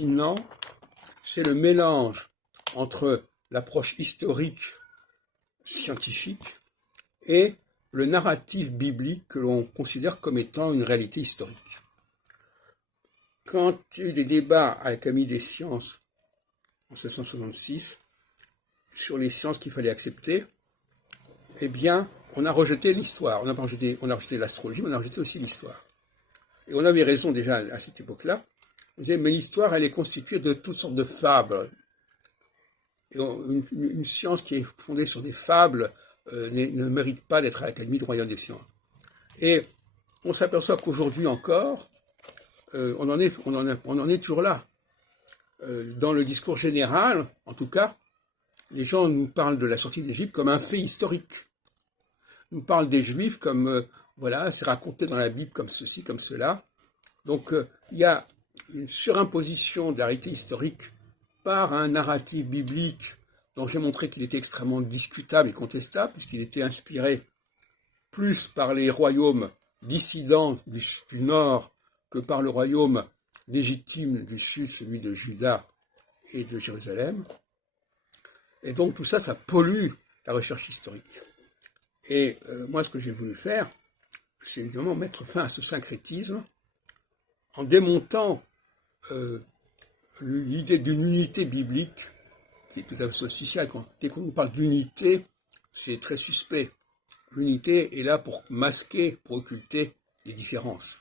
fascinant, c'est le mélange entre l'approche historique, scientifique, et le narratif biblique que l'on considère comme étant une réalité historique. Quand il y a eu des débats à l'Académie des sciences en 1766 sur les sciences qu'il fallait accepter, eh bien, on a rejeté l'histoire. On a rejeté l'astrologie, mais on a rejeté aussi l'histoire. Et on avait raison déjà à cette époque-là. On disait, mais l'histoire, elle est constituée de toutes sortes de fables. Et une science qui est fondée sur des fables ne mérite pas d'être à l'Académie du Royaume des sciences. Et on s'aperçoit qu'aujourd'hui encore, on en est toujours là. Dans le discours général, en tout cas, les gens nous parlent de la sortie d'Égypte comme un fait historique. Ils nous parlent des Juifs comme, voilà, c'est raconté dans la Bible comme ceci, comme cela. Donc, il y a une surimposition de la réalité historique par un narratif biblique dont j'ai montré qu'il était extrêmement discutable et contestable, puisqu'il était inspiré plus par les royaumes dissidents du nord que par le royaume légitime du sud, celui de Juda et de Jérusalem. Et donc tout ça, ça pollue la recherche historique. Et moi, ce que j'ai voulu faire, c'est évidemment mettre fin à ce syncrétisme en démontant l'idée d'une unité biblique qui est tout à fait sociale. Dès qu'on nous parle d'unité, c'est très suspect. L'unité est là pour masquer, pour occulter les différences.